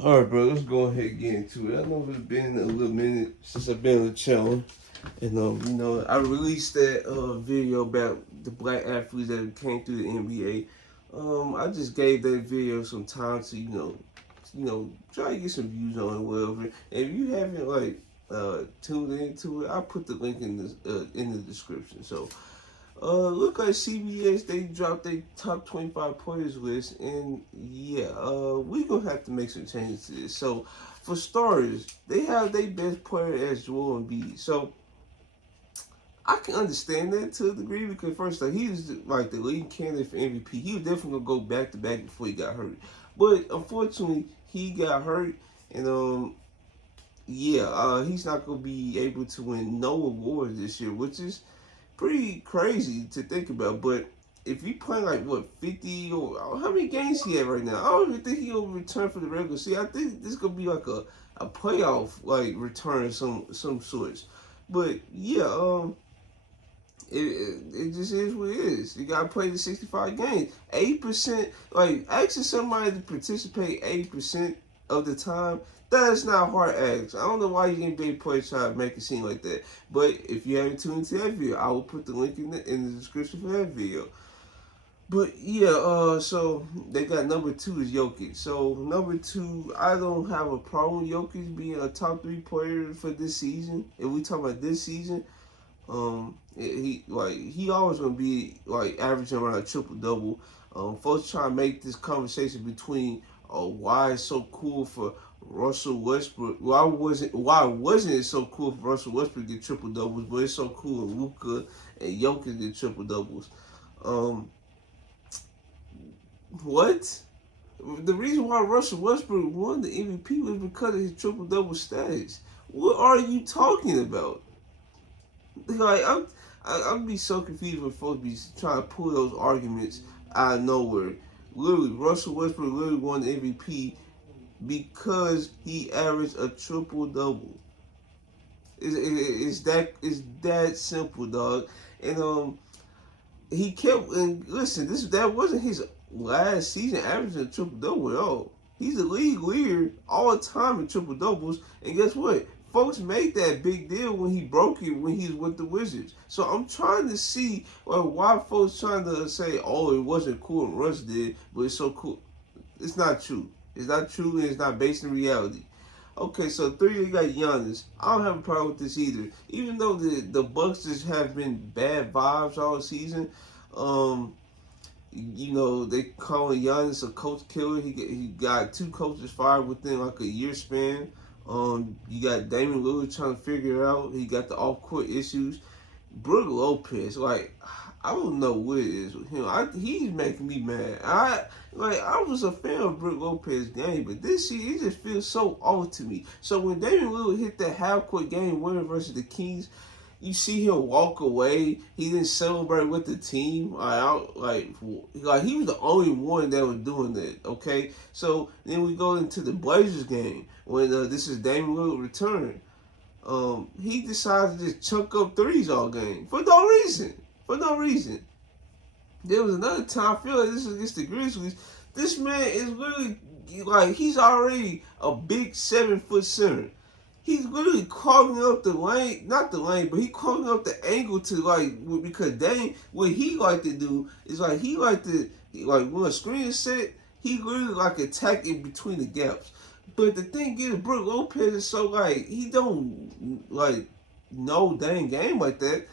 All right, bro. Let's go ahead and get into it. I know it's been a little minute since I've been on the channel, and I released that video about the black athletes that came through the NBA. I just gave that video some time to try to get some views on it, whatever. And if you haven't tuned into it, I'll put the link in the description. So look like CBS, they dropped their top 25 players list, and yeah, we gonna have to make some changes to this. So, for starters, they have their best player as Joel Embiid. So, I can understand that to a degree because first, like he was like the leading candidate for MVP. He was definitely gonna go back to back before he got hurt, but unfortunately, he got hurt, and he's not gonna be able to win no awards this year, which is pretty crazy to think about. But if you play like what 50 or how many games he have right now, I don't even think he'll return for the regular season. I think this gonna be like a playoff like return of some sorts. But yeah, it just is what it is. You gotta play the 65 games. 8%, like asking somebody to participate 8% of the time, that is not hard ask. I don't know why you NBA players try to make it seem like that. But if you haven't tuned into that video, I will put the link in the description for that video. But yeah, so they got number 2 is Jokic. So number 2, I don't have a problem with Jokic being a top 3 player for this season. If we talk about this season, he always gonna be like averaging around a triple double. Folks trying to make this conversation between why it's so cool for Russell Westbrook. Why wasn't it so cool for Russell Westbrook to get triple doubles, but it's so cool with Luka and Jokic get triple doubles. Um, what? The reason why Russell Westbrook won the MVP was because of his triple double status. What are you talking about? Like I'm be so confused when folks be trying to pull those arguments out of nowhere. Literally, Russell Westbrook literally won the MVP because he averaged a triple double. It's that simple, dog. And he kept and listen. That wasn't his last season averaging a triple double at all. He's the league leader all the time in triple doubles. And guess what? Folks made that big deal when he broke it when he was with the Wizards. So I'm trying to see why folks trying to say, oh, it wasn't cool and Russ did, but it's so cool. It's not true. It's not true and it's not based in reality. Okay, so 3, you got Giannis. I don't have a problem with this either. Even though the Bucks just have been bad vibes all season, um, they calling Giannis a coach killer. He got 2 coaches fired within like a year span. You got Damian Lillard trying to figure it out. He got the off court issues. Brook Lopez, like I don't know what it is with him. He's making me mad. I was a fan of Brook Lopez game, but this year it just feels so off to me. So when Damian Lillard hit that half court game winner versus the Kings, you see him walk away. He didn't celebrate with the team. Like he was the only one that was doing that. Okay, so then we go into the Blazers game when this is Damian Lillard return. He decided to just chunk up threes all game for no reason. For no reason. There was another time. I feel like this is against the Grizzlies. This man is literally like he's already a big 7-foot center. He's literally carving up the lane, not the lane, but he carving up the angle to because Dame, what he like to do is he like to when a screen is set, he literally attack in between the gaps. But the thing is, Brook Lopez is so he don't know dang game like that.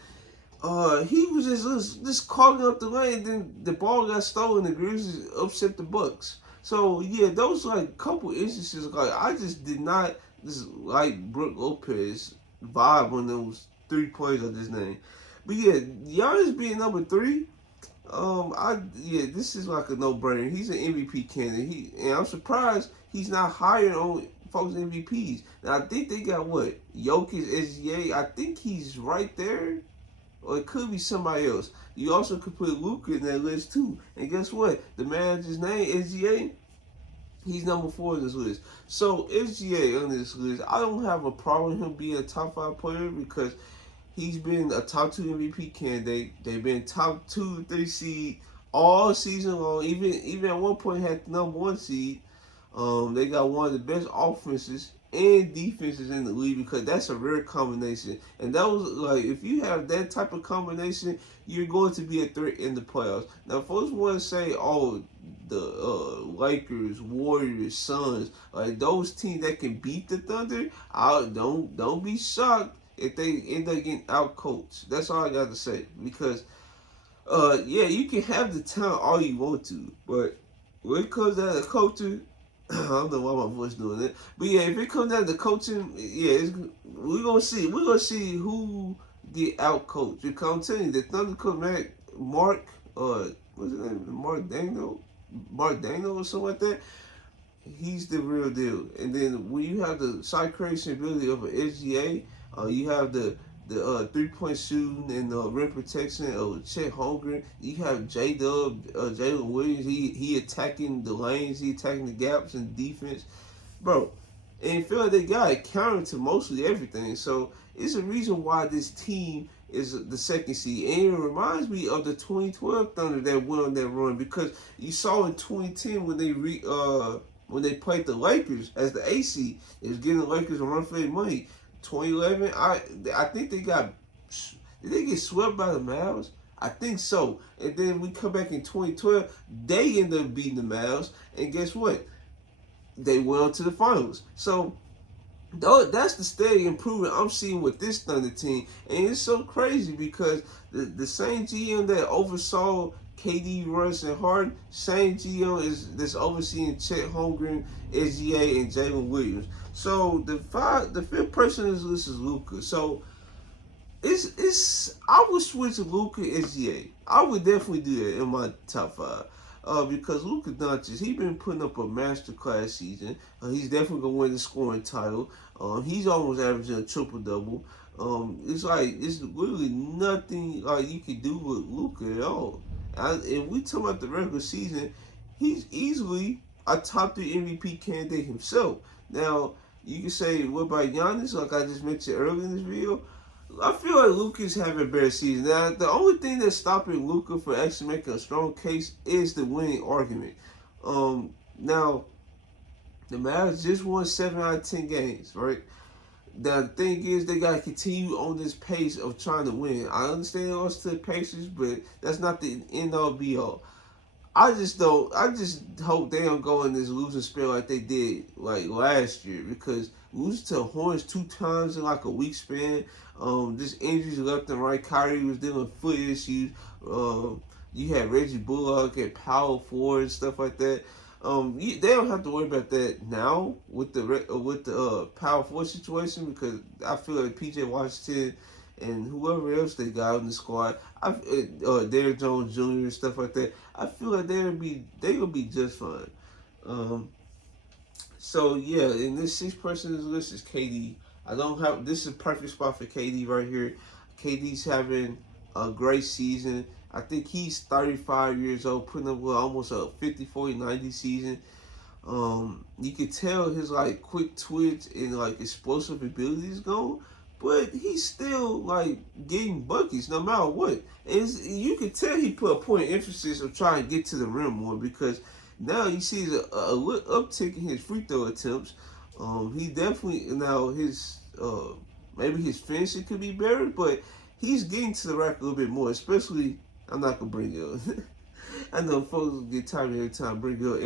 He was just clogging up the lane. Then the ball got stolen. The Grizzlies upset the Bucks. So yeah, those couple instances. I just did not just like Brook Lopez vibe on those 3 plays of this name. But yeah, Giannis being number 3. This is like a no-brainer. He's an MVP candidate. And I'm surprised he's not higher on folks MVPs. Now I think they got what Jokic, SGA. I think he's right there. Or it could be somebody else. You also could put Luka in that list too. And guess what? The manager's name, SGA, he's number 4 on this list. So SGA on this list, I don't have a problem with him being a top 5 player because he's been a top 2 MVP candidate. They've been top 2, 3 seed all season long. Even at one point had the number 1 seed. They got one of the best offenses and defenses in the league because that's a rare combination. And that was like, if you have that type of combination, you're going to be a threat in the playoffs. Now, folks want to say, oh, the Lakers, Warriors, Suns, like those teams that can beat the Thunder. Don't be shocked if they end up getting out coached. That's all I got to say because yeah, you can have the talent all you want to, but when it comes down to coaching, I don't know why my voice doing that, but yeah, if it comes down to coaching, yeah, we're gonna see. We're gonna see who get out coached. Because I'm telling you, the Thunder coach Mark, what's his name, Mark Daniel or something like that. He's the real deal. And then when you have the shot creation ability of an SGA, you have the 3-point shooting and rim protection of Chet Holmgren. You have J Dub, Jalen Williams. He attacking the lanes, he attacking the gaps in defense, bro. And I feel like they got it counter to mostly everything. So it's a reason why this team is the second seed. And it reminds me of the 2012 Thunder that went on that run because you saw in 2010 when they played the Lakers as the AC, it was giving the Lakers a run for their money. 2011, I think they got, did they get swept by the Mavs? I think so. And then we come back in 2012, they end up beating the Mavs, and guess what? They went on to the finals. So that's the steady improvement I'm seeing with this Thunder team, and it's so crazy because the same GM that oversaw KD, Russ, and Harden, same GM is that's overseeing Chet Holmgren, SGA, and Jalen Williams. So the fifth person on this list is Luka. So I would switch Luka SGA. I would definitely do that in my top five. Because Luka Doncic, he's been putting up a masterclass season. He's definitely gonna win the scoring title. He's almost averaging a triple double. It's literally nothing like you can do with Luka at all. If we talk about the regular season, he's easily a top 3 MVP candidate himself. Now you can say, what about Giannis? Like I just mentioned earlier in this video. I feel like Luka's having a better season. Now, the only thing that's stopping Luka from actually making a strong case is the winning argument. Now, the Mavs just won 7 out of 10 games, right? Now, the thing is, they got to continue on this pace of trying to win. I understand they lost to the Pacers, but that's not the end-all, be-all. I just hope they don't go in this losing spell like they did like last year because losing to the Hornets 2 times in like a week span, just injuries left and right. Kyrie was dealing with foot issues. You had Reggie Bullock at power forward and stuff like that. They don't have to worry about that now with the power forward situation because I feel like PJ Washington and whoever else they got in the squad, Derrick Jones Jr. and stuff like that, I feel like they gonna be just fine. So yeah, and this 6th person in this list is KD. This is a perfect spot for KD right here. KD's having a great season. I think he's 35 years old, putting up almost a 50, 40, 90 season. You could tell his like quick twitch and like explosive ability is gone, but he's still like getting buckets no matter what. And you can tell he put a point of emphasis of trying to get to the rim more because now you see a little uptick in his free throw attempts. He definitely now his maybe his finishing could be better, but he's getting to the rack a little bit more. Especially, I'm not gonna bring it up. I know folks get tired every time I bring it up.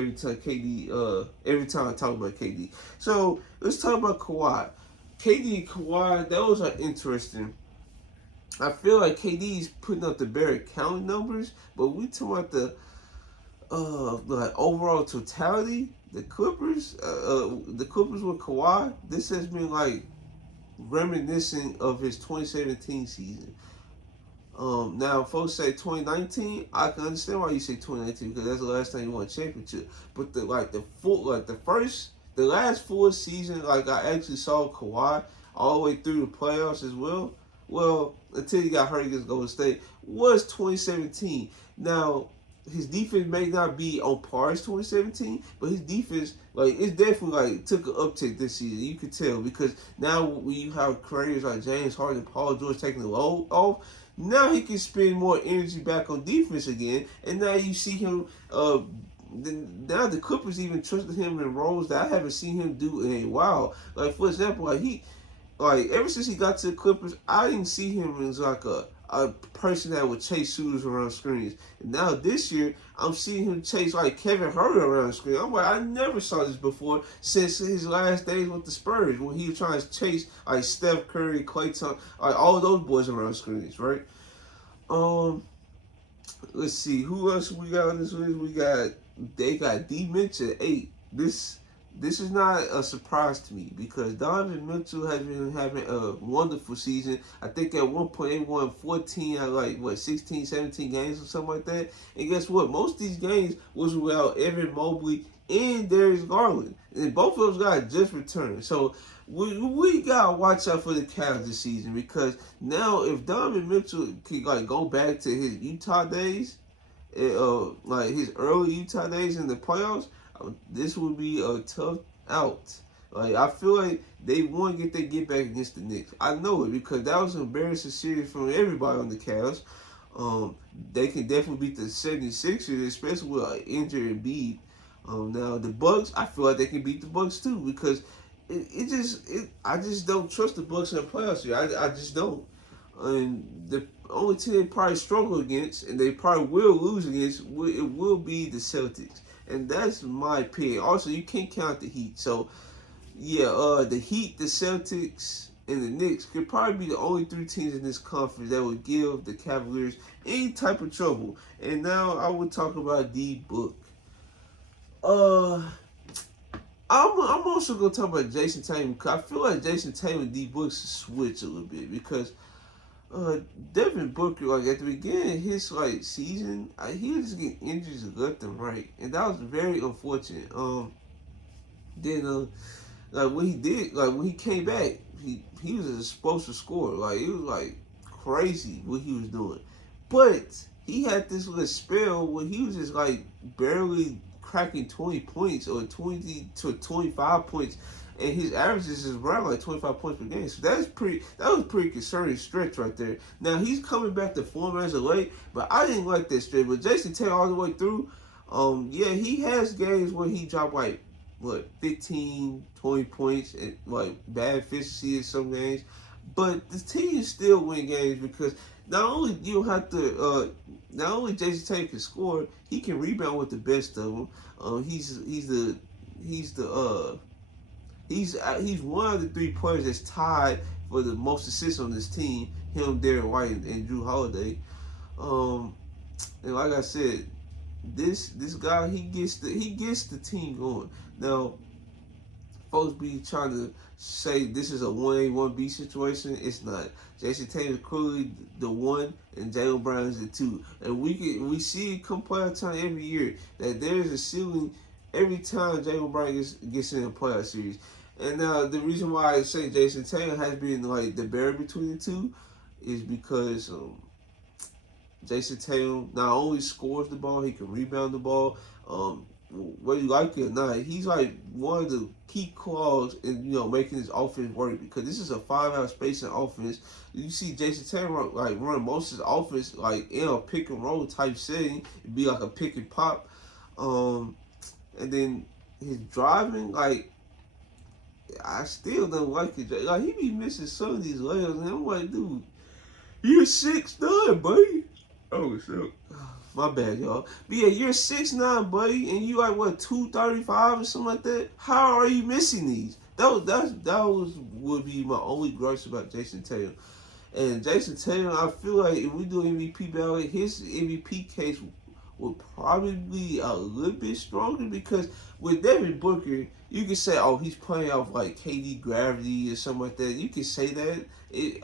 Every time I talk about KD. So let's talk about Kawhi. KD and Kawhi, those are interesting. I feel like KD's putting up the better counting numbers, but we talk about the like overall totality. The Clippers with Kawhi, this has been like reminiscent of his 2017 season. Now, folks say 2019. I can understand why you say 2019 because that's the last time you won a championship. But the last full season, like I actually saw Kawhi all the way through the playoffs as well. Well, until he got hurt against Golden State, was 2017. Now, his defense may not be on par as 2017, but his defense, like, it definitely like took an uptick this season. You could tell because now when you have careers like James Harden, Paul George taking the load off, now he can spend more energy back on defense again, and now you see him then now the Clippers even trusted him in roles that I haven't seen him do in a while. Like for example, like ever since he got to the Clippers, I didn't see him as like a person that would chase shooters around screens. And now this year, I'm seeing him chase like Kevin Herter around the screen. I'm like, I never saw this before since his last days with the Spurs when he was trying to chase like Steph Curry, Klay Thompson, like all those boys around screens, right? Um, let's see who else we got on this list. They got D Mitch at 8. This is not a surprise to me because Donovan Mitchell has been having a wonderful season. I think at one point they won 14 out of like what 16, 17 games or something like that. And guess what? Most of these games was without Evan Mobley and Darius Garland, and both of those guys just returned. So we gotta watch out for the Cavs this season because now if Donovan Mitchell can like go back to his Utah days, like his early Utah days in the playoffs, this would be a tough out. Like I feel like they want to get back against the Knicks. I know it because that was an embarrassing series from everybody on the Cavs. They can definitely beat the 76ers, especially with an injured Embiid. Now the Bucks, I feel like they can beat the Bucks too because I just don't trust the Bucks in the playoffs here. I just don't. And the only team they probably struggle against, and they probably will lose against, it will be the Celtics. And that's my opinion. Also, you can't count the Heat. So, yeah, the Heat, the Celtics, and the Knicks could probably be the only 3 teams in this conference that would give the Cavaliers any type of trouble. And now I will talk about D-Book. I'm also gonna talk about Jason Tatum because I feel like Jason Tatum and D-Book switch a little bit because Devin Booker, like at the beginning of his like season, he was just getting injuries left and right, and that was very unfortunate. Then like when he came back, he was supposed to score. Like it was like crazy what he was doing, but he had this little spell where he was just like barely cracking 20 points or 20 to 25 points. And his averages is around like 25 points per game. So that was pretty concerning stretch right there. Now he's coming back to form as of late, but I didn't like that stretch. But Jason Tatum all the way through, yeah, he has games where he dropped like 15, 20 points and like bad efficiency in some games. But the team still win games because not only you have to not only Jason Tatum can score, he can rebound with the best of them. He's one of the 3 players that's tied for the most assists on this team. Him, Derek White, and Drew Holiday. And like I said, this guy he gets the team going. Now, folks be trying to say this is a 1A 1B situation. It's not. Jason Tatum is clearly the 1, and Jaylen Brown is the 2. And we see it come playoff time every year that there is a ceiling every time Jaylen Brown gets in a playoff series. And now the reason why I say Jason Tatum has been like the barrier between the two is because Jason Tatum not only scores the ball, he can rebound the ball. Whether you like it or not, he's like one of the key claws in making his offense work because this is a 5-out spacing offense. You see Jason Tatum like run most of his offense like in a pick and roll type setting. It'd be like a pick and pop, and then his driving like. I still don't like it. Like he be missing some of these layups, and I'm like, dude, you're 6'9", buddy. Oh shit, my bad, y'all. But yeah, you're 6'9", buddy, and you like what 235 or something like that. How are you missing these? That would be my only gripes about Jason Tatum. And Jason Tatum, I feel like if we do MVP battle, his MVP case would probably be a little bit stronger because with Devin Booker, you can say, oh, he's playing off like KD gravity or something like that. You can say that.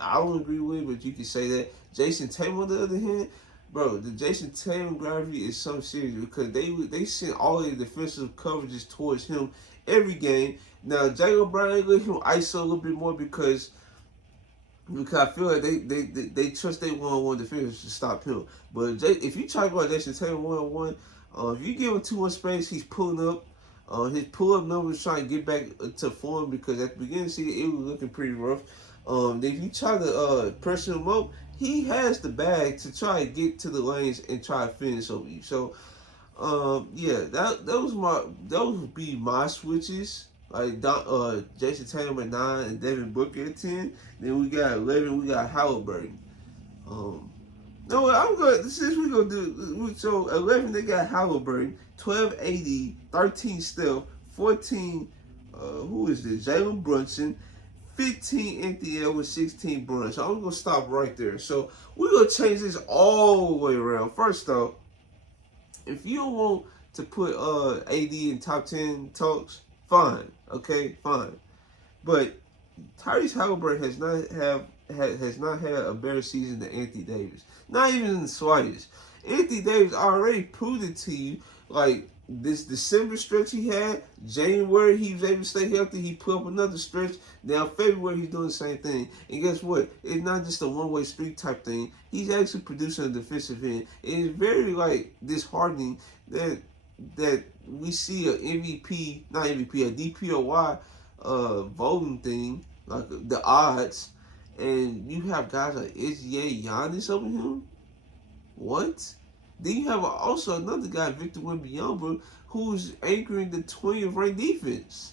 I don't agree with it, but you can say that. Jason Tatum, on the other hand, bro, the Jason Tatum gravity is something serious because they send all the defensive coverages towards him every game. Now, Jaylen Brown let him ISO a little bit more because I feel like they trust their one-on-one defenders to stop him. But if you talk about Jason Tatum one-on-one, if you give him too much space, he's pulling up. His pull-up numbers trying to get back to form because at the beginning of the season, it was looking pretty rough. If you try to pressure him up, he has the bag to try to get to the lanes and try to finish over you. So, Yeah, those would be my switches. Like Jason Tatum at 9 and Devin Booker at 10. Then we got 11. We got Halliburton. Um, no, I'm going. Since we gonna do so 11, they got Halliburton, 12 AD, 13 Steph, 14. Who is this? Jalen Brunson, 15 Anthony Edwards, 16 Brunson. So I'm gonna stop right there. So we're gonna change this all the way around. First off, if you don't want to put AD in top 10 talks, fine. Okay, fine. But Tyrese Halliburton has not had a better season than Anthony Davis. Not even in the slightest. Anthony Davis already proved it to you. Like this December stretch he had, January he was able to stay healthy. He put up another stretch. Now February he's doing the same thing. And guess what? It's not just a one-way street type thing. He's actually producing a defensive end. It is very like disheartening that we see a MVP, not MVP, a DPOY voting thing, like the odds, and you have guys like SGA Giannis over him. What? Then you have also another guy, Victor Wembanyama, who's anchoring the 20th ranked defense.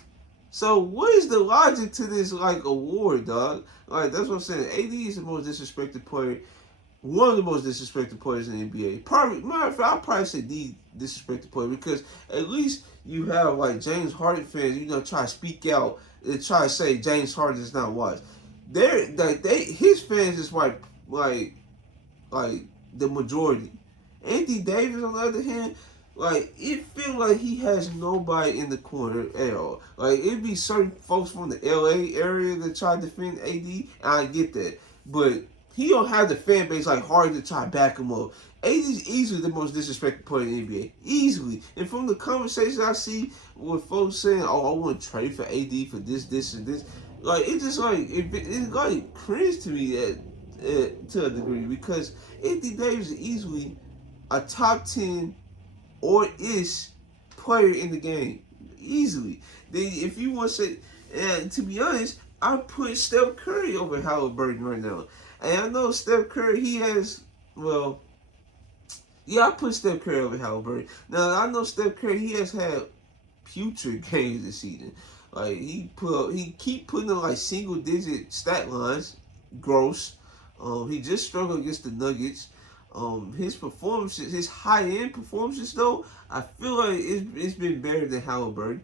So what is the logic to this like award, dog? Like that's what I'm saying. AD is the most disrespected player, one of the most disrespected players in the NBA. Probably, matter of fact, I'll probably say the disrespected player because at least you have like James Harden fans, try to speak out and try to say James Harden is not watched. His fans is like the majority. Anthony Davis, on the other hand, like it feels like he has nobody in the corner at all. Like it'd be certain folks from the LA area that try to defend AD, and I get that, but he don't have the fan base like Harden to try to back him up. AD is easily the most disrespected player in the NBA, easily. And from the conversations I see with folks saying, "Oh, I want to trade for AD for this, and this," like it just like it's like cringe to me to a degree because Anthony Davis is easily a top 10 or ish player in the game. Easily. Then if you want to say, and to be honest, I put Steph Curry over Halliburton right now. And I know Steph Curry, he has, well, yeah, I put Steph Curry over Halliburton. Now I know Steph Curry, he has had putrid games this season. Like he keep putting in like single digit stat lines, gross. He just struggled against the Nuggets. His performances, his high end performances though, I feel like it's been better than Halliburton.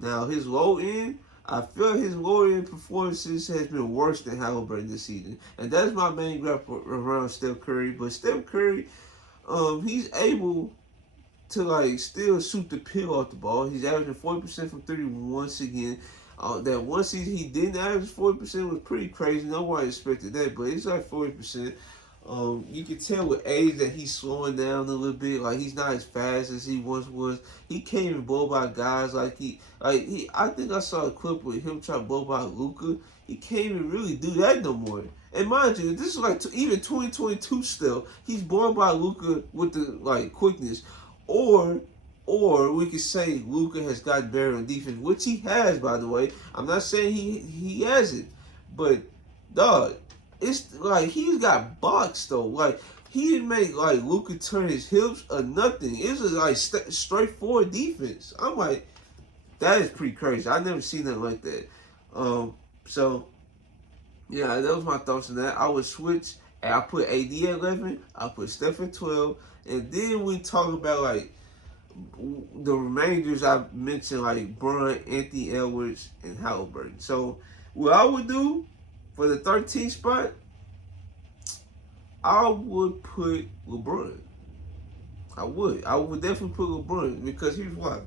Now his low end, I feel his low end performances has been worse than Halliburton this season, and that's my main gripe around Steph Curry. But Steph Curry, he's able to like still shoot the pill off the ball. He's averaging 40% from 3 once again. That one season he didn't average 40% was pretty crazy. Nobody expected that, but it's like 40%. You can tell with age that he's slowing down a little bit. Like he's not as fast as he once was. He can't even blow by guys like he. I think I saw a clip with him trying to blow by Luka. He can't even really do that no more. And mind you, this is like even 2022 still. He's blowing by Luka with the like quickness, or we could say Luka has gotten better on defense, which he has, by the way. I'm not saying he hasn't, but dog. It's like he's got boxed though. Like he didn't make like Luka turn his hips or nothing. It was like straightforward defense. I'm like, that is pretty crazy. I never seen nothing like that. So yeah, that was my thoughts on that. I would switch and I put AD at 11. I put Steph at 12, and then we talk about like the remainders I mentioned, like Bron, Anthony Edwards, and Halliburton. So what I would do for the 13th spot, I would put LeBron. I would definitely put LeBron because here's why.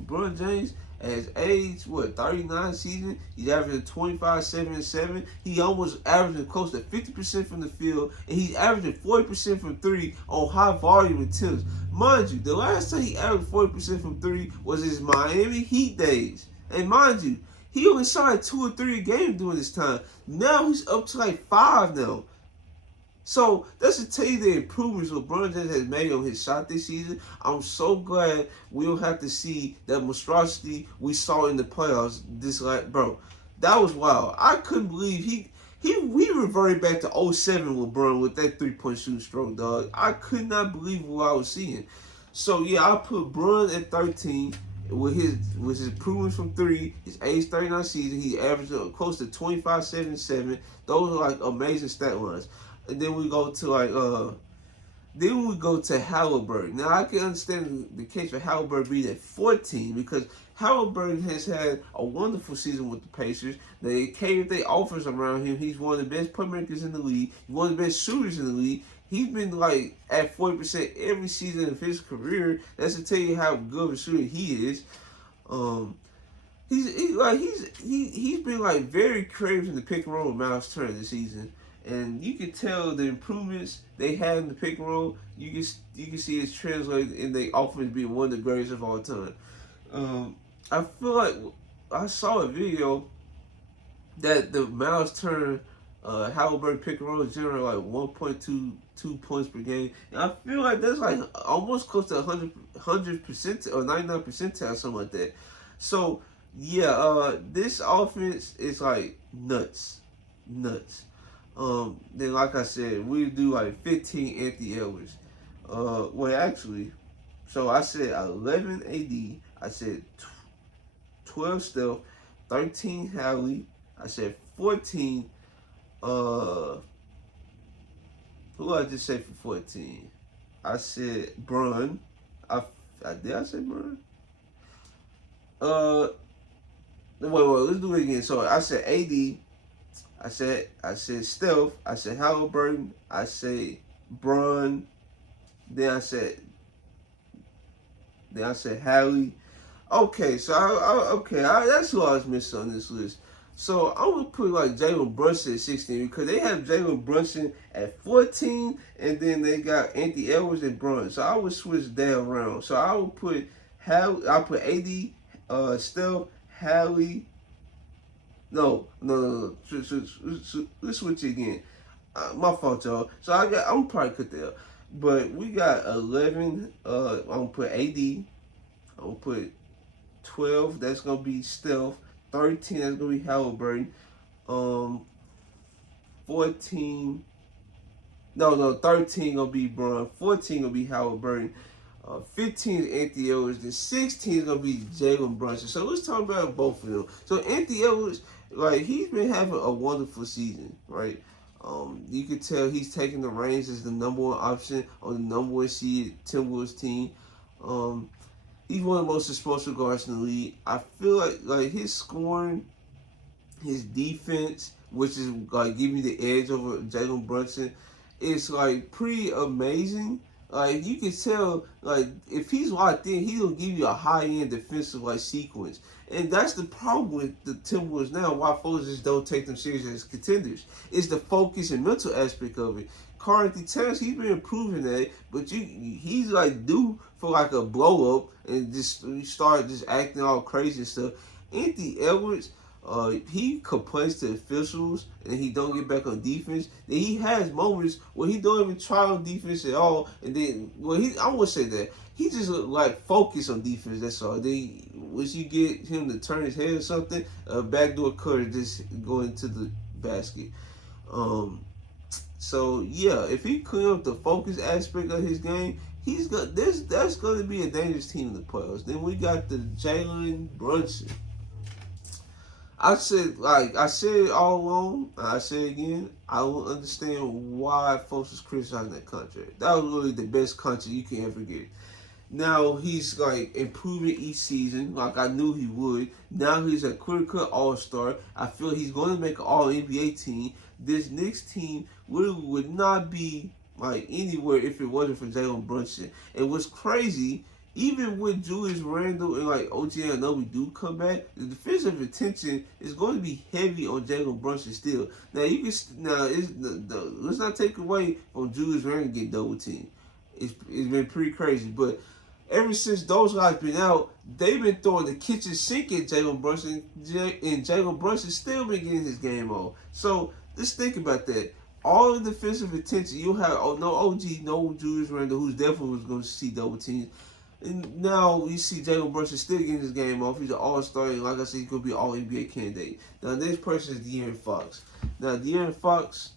LeBron James at his age, 39 season, he's averaging 25, 7, and 7. He almost averaging close to 50% from the field, and he's averaging 40% from 3 on high volume attempts. Mind you, the last time he averaged 40% from 3 was his Miami Heat days. And mind you, he only shot like 2 or 3 a game during this time. Now he's up to like 5 now. So that's to tell you the improvements LeBron James has made on his shot this season. I'm so glad we don't have to see that monstrosity we saw in the playoffs. Bro, that was wild. I couldn't believe we reverted back to 07 LeBron with that 3-point shooting stroke, dog. I could not believe what I was seeing. So yeah, I put Brun at 13 with his improvements from three. His age 39 season, he averaged close to 25, 7, 7. Those are like amazing stat lines. And then we go to Halliburton. Now I can understand the case for Halliburton being at 14 because Halliburton has had a wonderful season with the Pacers. They catered their offers around him. He's one of the best playmakers in the league. He's one of the best shooters in the league. He's been like at 40% every season of his career. That's to tell you how good of a shooter he is. Um, he's been like very creative in the pick and roll with Miles Turner this season, and you can tell the improvements they had in the pick and roll. You can see it's translated in the offense being one of the greatest of all time. I feel like I saw a video that the Miles Turner Halliburton pick and roll is generally like 1.22 points per game. And I feel like that's like almost close to 100% or 99 percentile, something like that. So yeah, this offense is like nuts. Then like I said, we do like 15 Anthony Edwards. Well actually, so I said 11 AD. I said 12 Steph, 13 Hallie. I said 14. Who I just say for 14? I said Brun. Did I say Brun? Wait, let's do it again. So I said AD. I said Steph. I said Halliburton. I said Brun. Then I said Hallie. Okay, so that's who I was missing on this list. So I'm gonna put like Jalen Brunson at 16 because they have Jalen Brunson at 14, and then they got Anthony Edwards and Brun. So I would switch that around. So I would put I put AD, Steph, Hallie. No. Let's switch it again. My fault, y'all. So I'm probably cut that up. But we got 11. I'm gonna put AD. I'm gonna put 12. That's gonna be Steph. 13. That's gonna be Halliburton. 14. No. 13 gonna be Brun. 14 gonna be Halliburton. 15 is Anthony Edwards. Then 16 is gonna be Jalen Brunson. So let's talk about both of them. So Anthony Edwards, like he's been having a wonderful season, right? You can tell he's taking the reins as the number one option on the number one seed Timberwolves team. He's one of the most explosive guards in the league. I feel like his scoring, his defense, which is like giving me the edge over Jalen Brunson, is like pretty amazing. Like you can tell, like if he's locked in, he's gonna give you a high end defensive like sequence, and that's the problem with the Timberwolves now. Why folks just don't take them serious as contenders? It's the focus and mental aspect of it. Karl-Anthony Towns, he's been improving that, but he's like due for like a blow up and just start just acting all crazy and stuff. Anthony Edwards, he complains to officials and he don't get back on defense. Then he has moments where he don't even try on defense at all. And then, I won't say that. He just like focus on defense. That's all. Then once you get him to turn his head or something, backdoor cutter just go into the basket. So yeah, if he clean up the focus aspect of his game, that's going to be a dangerous team in the playoffs. Then we got the Jalen Brunson. I said it all along. I say it again. I don't understand why folks is criticizing that contract. That was really the best contract you can ever get. Now he's like improving each season, like I knew he would. Now he's a clear-cut all-star. I feel he's going to make an All-NBA team. This next team would not be like anywhere if it wasn't for Jalen Brunson. And what's crazy, even with Julius Randle and like OG Anunoby do come back, the defensive attention is going to be heavy on Jalen Brunson still. Now let's not take away from Julius Randle getting double teamed. It's been pretty crazy, but ever since those guys been out, they've been throwing the kitchen sink at Jalen Brunson, and Jalen Brunson still been getting his game on. So let's think about that. All the defensive attention, you'll have no OG, no Julius Randle, who's definitely was going to see double teams. And now you see Jalen Brunson still getting his game off. He's an all-star, and like I said, he's going to be an All-NBA candidate. Now, the next person is De'Aaron Fox. Now, De'Aaron Fox,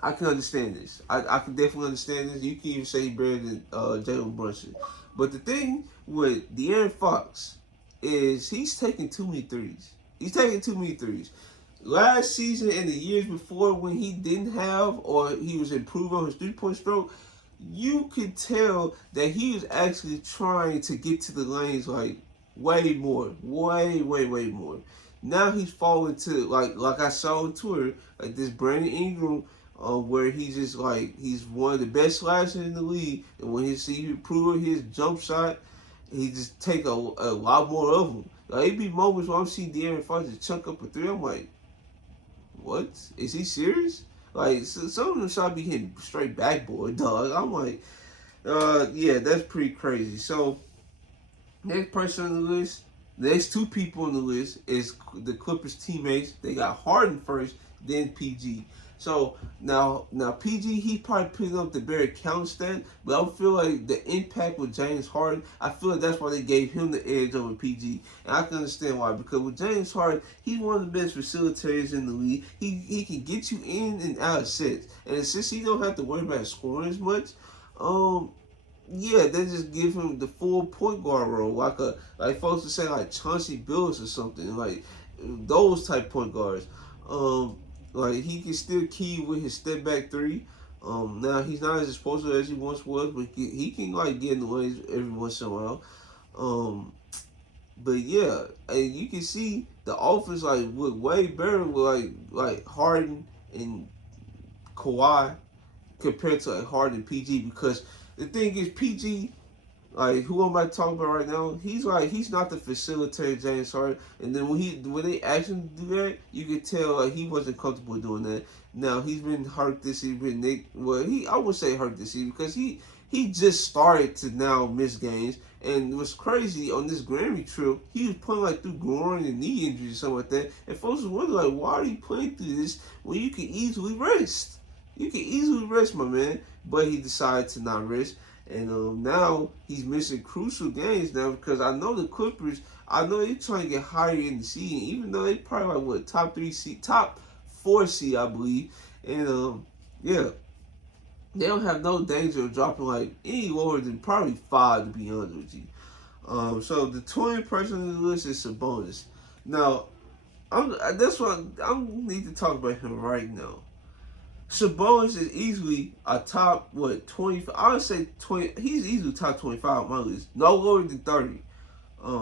I can understand this. I can definitely understand this. You can even say better than Jalen Brunson. But the thing with De'Aaron Fox is he's taking too many threes. He's taking too many threes. Last season and the years before when he didn't have or he was improving on his 3-point stroke, you could tell that he was actually trying to get to the lanes like way more. Way more. Now he's falling to like I saw on Twitter, like this Brandon Ingram where he's just like he's one of the best slashers in the league, and when he see improving his jump shot, he just take a lot more of them. Like it be moments where I'm seeing De'Aaron Fox just chunk up a three. I'm like, what? Is he serious? Like some of them shots be hitting straight backboard, dog. I'm like, yeah, that's pretty crazy. So next person on the list, next two people on the list is the Clippers teammates. They got Harden first, then PG. So now PG, he's probably putting up the better count stat, but I feel like the impact with James Harden, I feel like that's why they gave him the edge over PG. And I can understand why, because with James Harden, he's one of the best facilitators in the league. He can get you in and out of sets. And since he don't have to worry about scoring as much, yeah, they just give him the full point guard role, like folks would say like Chauncey Billups or something, like those type point guards. Like he can still key with his step back three. Now he's not as explosive as he once was, but he can like get in the lanes every once in a while. But yeah, and you can see the offense like look way better with like Harden and Kawhi compared to like Harden and PG, because the thing is PG, like who I'm about to talk about right now, he's not the facilitator James Harden, and then when they asked him to do that, you could tell like he wasn't comfortable doing that. Now he's been hurt this season. I would say hurt this season because he just started to now miss games. And what's crazy on this Grammy trip, he was playing like through groin and knee injuries or something like that. And folks was wondering like, why are you playing through this when you can easily rest? You can easily rest, my man. But he decided to not rest. And now he's missing crucial games now because I know the Clippers, I know they're trying to get higher in the season, even though they probably like what, top 4 seed, I believe. And yeah, they don't have no danger of dropping like any lower than probably 5, to be honest with you. So the 20th person on the list is Sabonis. Now, that's what I need to talk about him right now. Sabonis is easily a top 20. I would say 20. He's easily top 25 on my list. No lower than 30.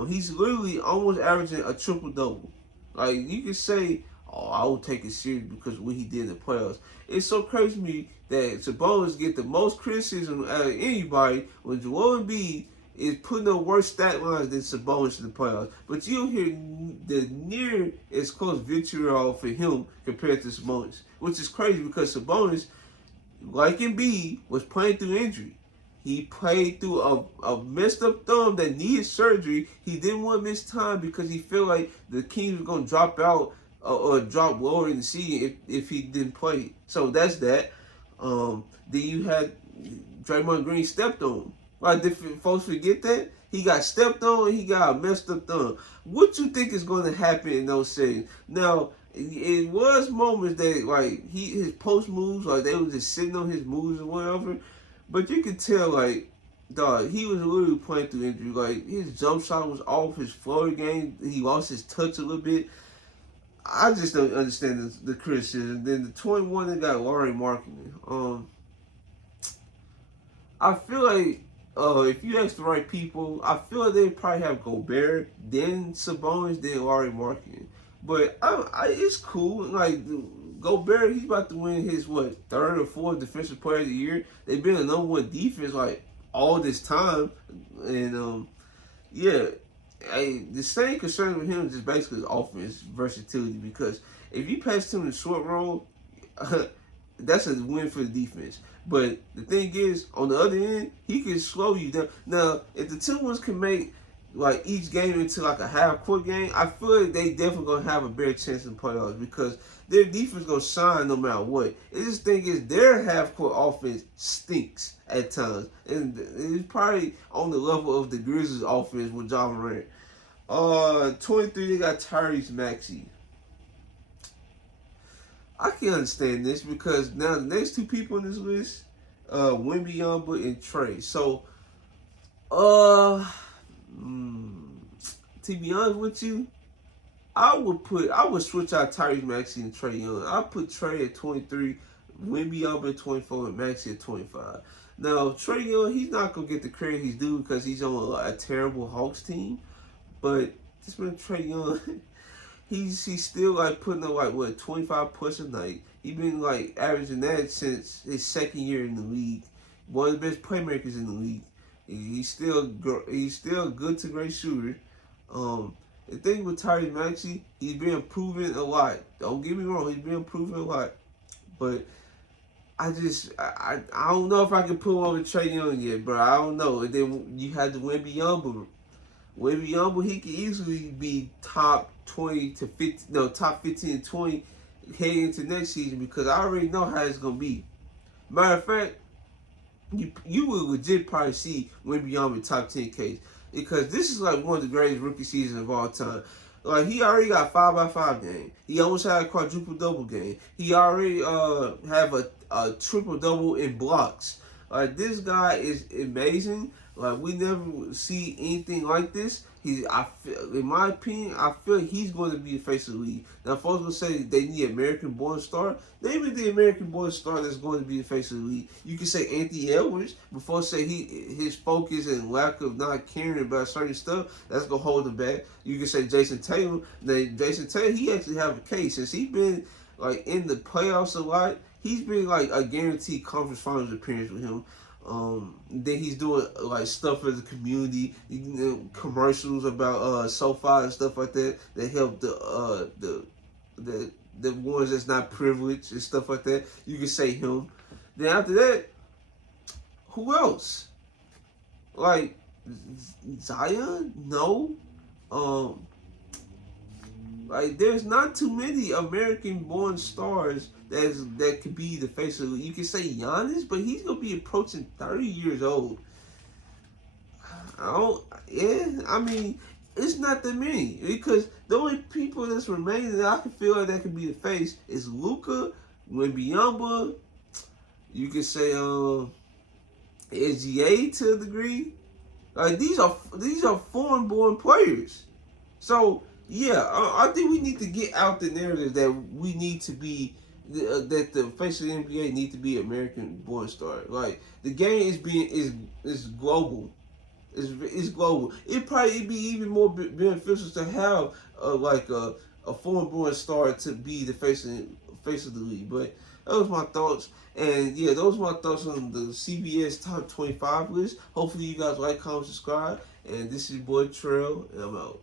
He's literally almost averaging a triple double. Like you can say, oh, I will take it serious because of what he did in the playoffs. It's so crazy to me that Sabonis get the most criticism out of anybody when Joel Embiid is putting up worse stat lines than Sabonis in the playoffs. But you'll hear the near as close vitriol for him compared to Sabonis, which is crazy because Sabonis, like Embiid, was playing through injury. He played through a messed up thumb that needed surgery. He didn't want to miss time because he felt like the Kings were going to drop out or drop lower in the season if he didn't play. So that's that. Then you had Draymond Green stepped on him. Like, did folks forget that? He got stepped on and he got a messed up thumb. What you think is going to happen in those settings? Now, it was moments that, like, his post moves, like, they were just sitting on his moves or whatever. But you could tell, like, dog, he was literally playing through injury. Like, his jump shot was off, his floater game, he lost his touch a little bit. I just don't understand the criticism. Then the 21 that got Laurie Marketing. I feel like if you ask the right people, I feel like they probably have Gobert, then Sabonis, then Laurie Marketing. But it's cool. Like Gobert, he's about to win his third or fourth defensive player of the year. They've been the number one defense like all this time, and yeah. The same concern with him is just basically his offense versatility, because if you pass him in the short roll, that's a win for the defense. But the thing is, on the other end, he can slow you down. Now, if the Timberwolves can make like each game into like a half court game, I feel like they definitely gonna have a better chance in the playoffs because their defense gonna shine no matter what. And this thing is, their half court offense stinks at times, and it's probably on the level of the Grizzlies offense with Ja Morant. 23, they got Tyrese Maxey. I can understand this because now the next two people on this list, Wembanyama and Trey. So, uh, mm, to be honest with you, I would switch out Tyrese Maxey and Trey Young. I put Trey at 23, Wembanyama at 24, and Maxey at 25. Now Trey Young, he's not gonna get the credit he's due because he's on a terrible Hawks team. But this man Trey Young, he's still like putting up like what 25 points a night. He's been like averaging that since his second year in the league. One of the best playmakers in the league. He's still a good to great shooter. The thing with Tyrese Maxey, he's been improving a lot. Don't get me wrong, he's been improving a lot. But I don't know if I can put him over Trey Young yet, bro. I don't know. And then you had the Wembanyama. Wembanyama, he could easily be top 20 to 50, no, top 15 and 20 heading into next season because I already know how it's gonna be. Matter of fact, you will legit probably see Wembanyama in top 10 case because this is like one of the greatest rookie seasons of all time. Like he already got 5x5 game. He almost had a quadruple double game. He already have a triple double in blocks. Like this guy is amazing. Like we never see anything like this. I feel, in my opinion, I feel he's going to be the face of the league. Now, folks will say they need American-born star. Name the American-born star that's going to be the face of the league. You can say Anthony Edwards before say his focus and lack of not caring about certain stuff that's gonna hold him back. You can say Jason Tatum. Then Jason Tatum, he actually have a case since he's been like in the playoffs a lot. He's been like a guaranteed conference finals appearance with him. Then he's doing like stuff for the community, commercials about SoFi and stuff like that that help the ones that's not privileged and stuff like that. You can say him. Then after that, who else? Like Zion? No. Like there's not too many American-born stars that could be the face of it. You can say Giannis, but he's gonna be approaching 30 years old. I mean, it's not that many because the only people that's remaining that I can feel like that could be the face is Luka, Wembanyama. You can say SGA to a degree. Like these are foreign-born players, so. Yeah, I think we need to get out the narrative that we need to be that the face of the NBA need to be American-born star. Like the game is global. It's global. It'd be even more beneficial to have a foreign-born star to be the face of the league. But those my thoughts. And yeah, those are my thoughts on the CBS Top 25 list. Hopefully you guys like, comment, subscribe. And this is your boy Trail, and I'm out.